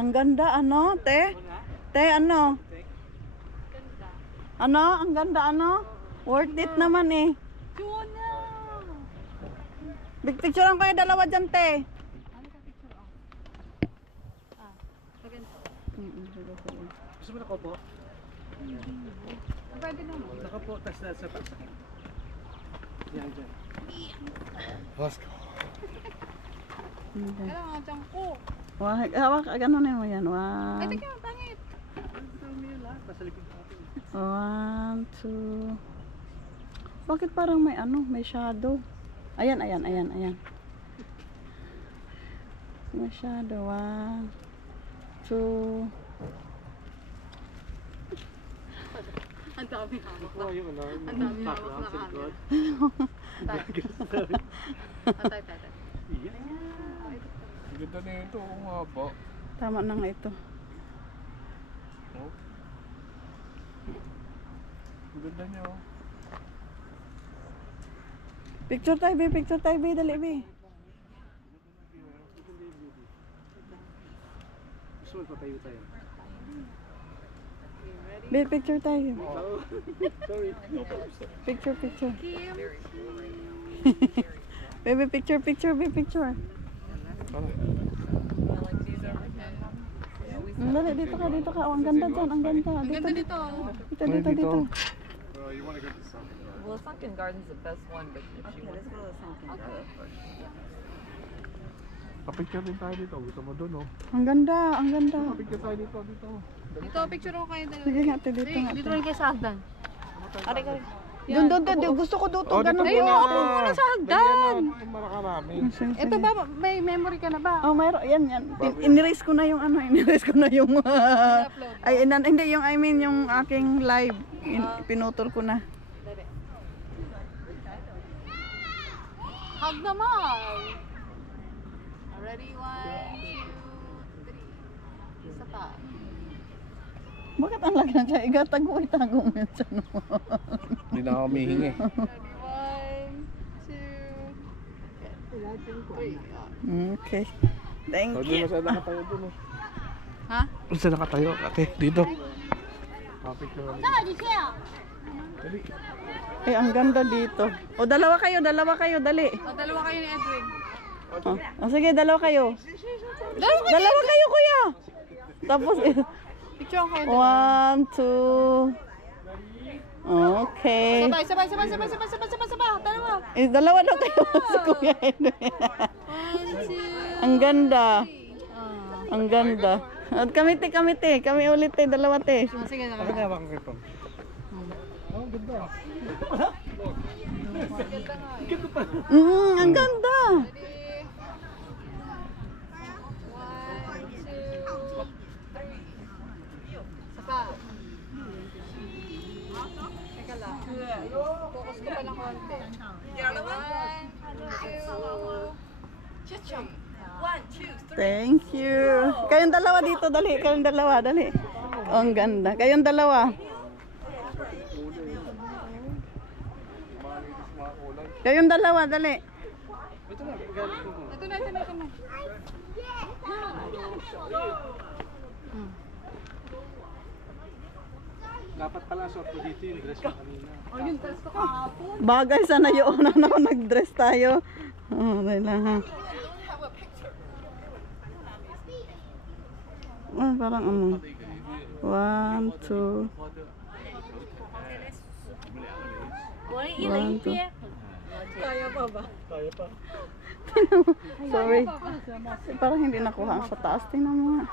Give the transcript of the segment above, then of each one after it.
Ang ganda, ano, te? Te, ano? Ano? Ang ganda, ano? Worth it naman eh. Big picture lang kayo dalawa dyan, te. Ano ka picture? Maganda. Gusto mo nakaupo? Pwede naman. Nakaupo, tas sa pasak. Yan, dyan. Let's go. Kailangan nga dyan ko. Hawak, gano'n na mo yan. Ay, One, teka, pangit. Nasa likod natin. 1, 2. Bakit parang may ano, may shadow? Ayan, ayan, ayan, ayan. May shadow. 1, 2. Ang dami hawak na. Yung ano, Ang dami hawak na camera. Tay, tay, tay. Ganda na ito, kung nga ba? Tama na nga ito. Oh. Ganda niya, oh. Picture tayo, be. Picture tayo, be. Dali, be. Gusto mo patayo tayo? Be, picture tayo. Sorry. Picture, picture. Kim. Baby, picture, picture, be, picture. Dali, dito ka, dito ka. Oh, ang ganda dyan, ang ganda. Ang ganda dito. Dito, dito, dito. You want to go to Sunken Garden? Well, Sunken Garden's the best one, but if you want Let's go to Sunken Garden. Papicture din tayo dito. Gusto mo dun, oh. Ang ganda, ang ganda. Papicture tayo dito, dito. Dito, picture ko kayo dalawa. Sige nga, te, dito nga. Dito rin kayo sa hagdan. Aray ka rin. Doon, doon, doon. Gusto ko doon. Ganun Ayun, ko. upo muna sa hagdan. Marakarami. Ito ba, may memory ka na ba? Oh, mayroon. Yan, yan. Inirase ko na yung ano. Inirase ko na yung... ay, hindi. Yung, I mean, yung aking live. Pinutol ko na. Hug naman. Ready, 1, 2, 3. Isa pa. Bakit ang laki na siya? Igatago mo yan siya naman. Hindi na ako humihingi. Ready, 1, 2, 3. Okay. Thank Hindi you. masaya nakatayo dun, oh. Ha? Masaya nakatayo, ate. Dito. Papicture namin. Dali. Ay, ang ganda dito. O, dalawa kayo, dali. O, dalawa kayo ni Edwin. O, sige, dalawa kayo. Dalawa kayo, kuya. Tapos, Picture kayo dalawa. 1, 2. Okay. Sabay. Dalawa. Dalawa daw kayo sa kuya. 1, 2. Ang ganda. Ang ganda. At kami ulit dalawa te. Sige, Ano nga bang ito? Oh, ganda. Ang ganda. Ready? 1, 2, 3. Isa pa. Teka lang. Focus ko pa lang konti. 1, 2, 3. Thank you. Kayong dalawa dito, dali. Oh, ang ganda. Kayong dalawa. Dali. Ito na, galit ko. Ito na. Dapat pala short ko dito yung dress ko kanina. Oh, yung dress ko kahapon. Bagay sana yun na nag-dress tayo. Oh, dahil lang ha. Oh, parang ano. 1, 2. 1, 2. Kaya pa ba? Kaya pa. Sorry. Parang hindi nakuha ang sa taas. Tingnan mo nga.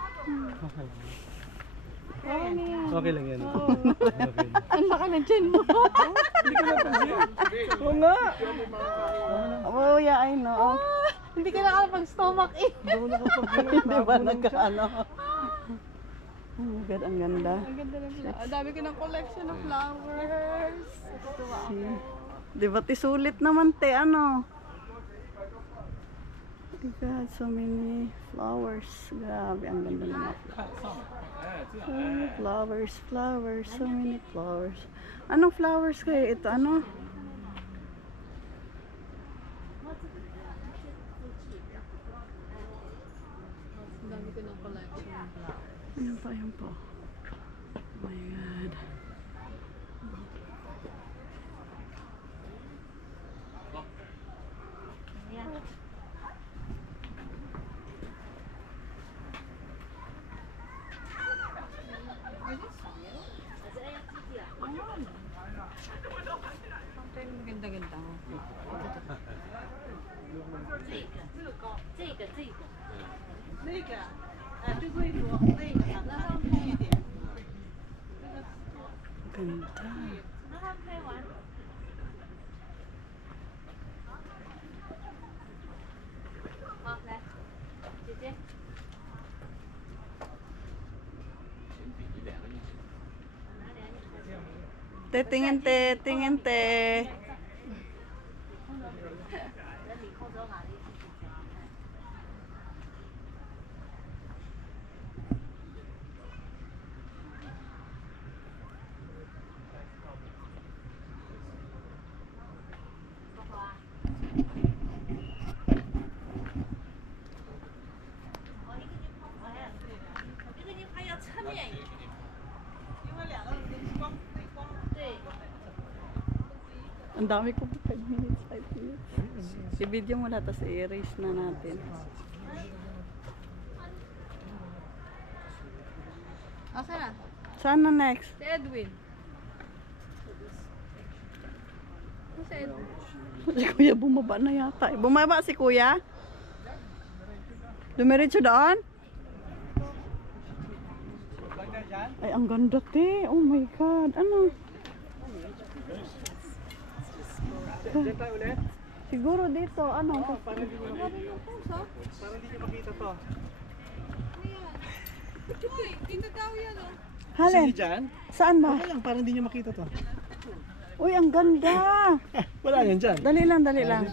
Okay lang yan. Okay. Ang laki ng chin mo. Hindi ko napansin. Oo nga. Oh, yeah, I know. Hindi ka nakapag-stomach eh. Hindi ako nakapag-ano. Hindi ba nagkaano? Oh my God, ang ganda. Ang ganda ng flower. Ang dami ko ng collection of flowers. See? Di ba tisulit naman te, ano? Oh my God, so many flowers. Grabe, ang ganda ng mga flowers. So many flowers, flowers, so many flowers. Anong flowers kaya ito? Ano? Ang dami ko ng collection of flowers. Ayan pa, ayan pa. Oh my God. Ang ganda-ganda. Ganda. Te, tingin te, tingin te. Ang dami ko po, 5 minutes, 5 minutes. I-video mo lahat, tapos i-erase na natin. Asa na? Saan na next? Si Edwin. Si Edwin. Si Kuya bumaba na yata. Bumaba si Kuya? Dumiretso doon? Ay, ang ganda te. Oh my God. Ano? Diyan tayo ulit. Siguro dito. Ano? Parang hindi nyo makita to. Uy, dito daw yan oh. Halin? Sino dyan? Saan ba? Okay lang, parang hindi nyo makita to. Uy, ang ganda. Wala yan dyan. Dali lang, dali lang.